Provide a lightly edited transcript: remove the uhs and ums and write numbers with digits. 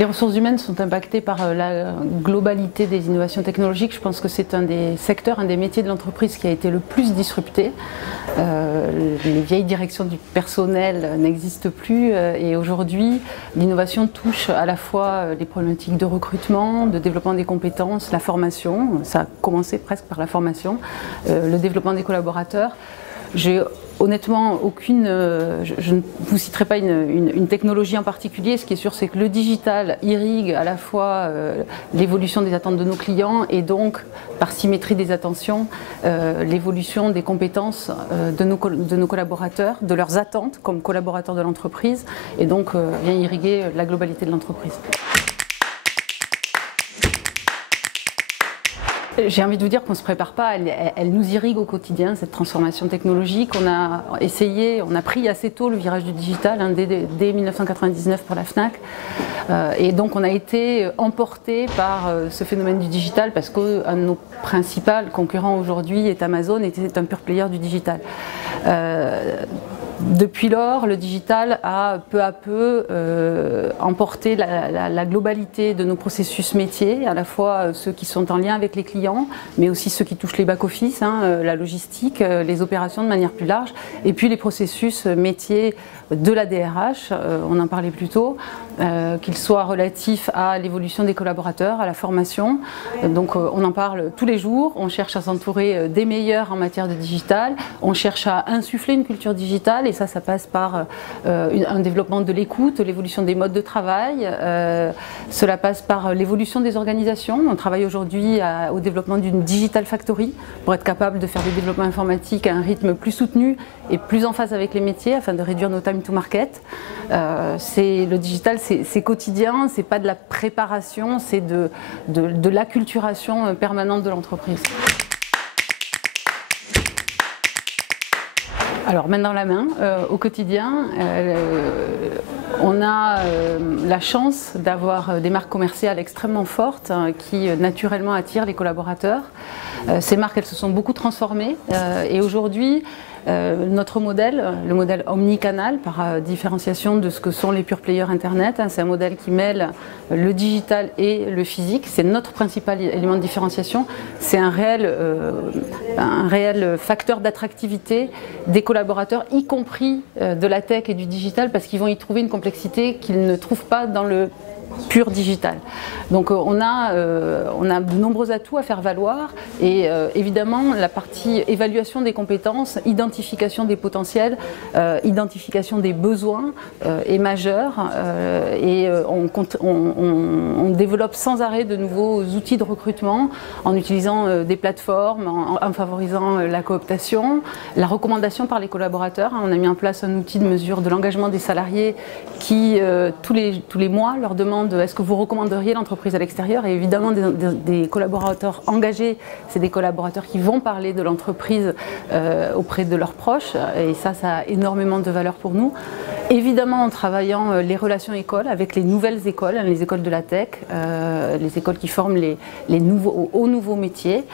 Les ressources humaines sont impactées par la globalité des innovations technologiques. Je pense que c'est un des secteurs, un des métiers de l'entreprise qui a été le plus disrupté. Les vieilles directions du personnel n'existent plus et aujourd'hui l'innovation touche à la fois les problématiques de recrutement, de développement des compétences, la formation, ça a commencé presque par la formation, le développement des collaborateurs. J'ai honnêtement aucune, je ne vous citerai pas une technologie en particulier. Ce qui est sûr, c'est que le digital irrigue à la fois l'évolution des attentes de nos clients et donc, par symétrie des attentions, l'évolution des compétences de nos collaborateurs, de leurs attentes comme collaborateurs de l'entreprise, et donc vient irriguer la globalité de l'entreprise. J'ai envie de vous dire qu'on ne se prépare pas, elle nous irrigue au quotidien, cette transformation technologique. On a pris assez tôt le virage du digital, hein, dès 1999 pour la Fnac. Et donc on a été emporté par ce phénomène du digital parce qu'un de nos principaux concurrents aujourd'hui est Amazon et c'est un pure player du digital. Depuis lors, le digital a peu à peu emporté la globalité de nos processus métiers, à la fois ceux qui sont en lien avec les clients, mais aussi ceux qui touchent les back-office, hein, la logistique, les opérations de manière plus large, et puis les processus métiers de la DRH, on en parlait plus tôt, qu'ils soient relatifs à l'évolution des collaborateurs, à la formation. Donc on en parle tous les jours, on cherche à s'entourer des meilleurs en matière de digital, on cherche à insuffler une culture digitale et ça passe par un développement de l'écoute, l'évolution des modes de travail, cela passe par l'évolution des organisations. On travaille aujourd'hui au développement d'une Digital Factory pour être capable de faire des développements informatiques à un rythme plus soutenu et plus en phase avec les métiers afin de réduire nos time to market. Le digital, c'est quotidien, c'est pas de la préparation, c'est de l'acculturation permanente de l'entreprise. Alors, main dans la main, au quotidien, on a la chance d'avoir des marques commerciales extrêmement fortes qui naturellement attirent les collaborateurs. Ces marques, elles se sont beaucoup transformées et aujourd'hui, notre modèle, le modèle omnicanal par différenciation de ce que sont les pure players internet, hein, c'est un modèle qui mêle le digital et le physique, c'est notre principal élément de différenciation, c'est un réel facteur d'attractivité des collaborateurs, y compris de la tech et du digital, parce qu'ils vont y trouver une complexité qu'ils ne trouvent pas dans le pur digital. Donc on a de nombreux atouts à faire valoir et évidemment la partie évaluation des compétences, identification des potentiels, identification des besoins est majeure et on développe sans arrêt de nouveaux outils de recrutement en utilisant des plateformes, en favorisant la cooptation, la recommandation par les collaborateurs. On a mis en place un outil de mesure de l'engagement des salariés qui tous les mois leur demande est-ce que vous recommanderiez l'entreprise à l'extérieur, et évidemment des collaborateurs engagés, c'est des collaborateurs qui vont parler de l'entreprise auprès de leurs proches et ça a énormément de valeur pour nous. Évidemment en travaillant les relations écoles avec les nouvelles écoles, les écoles de la tech, les écoles qui forment aux nouveaux métiers.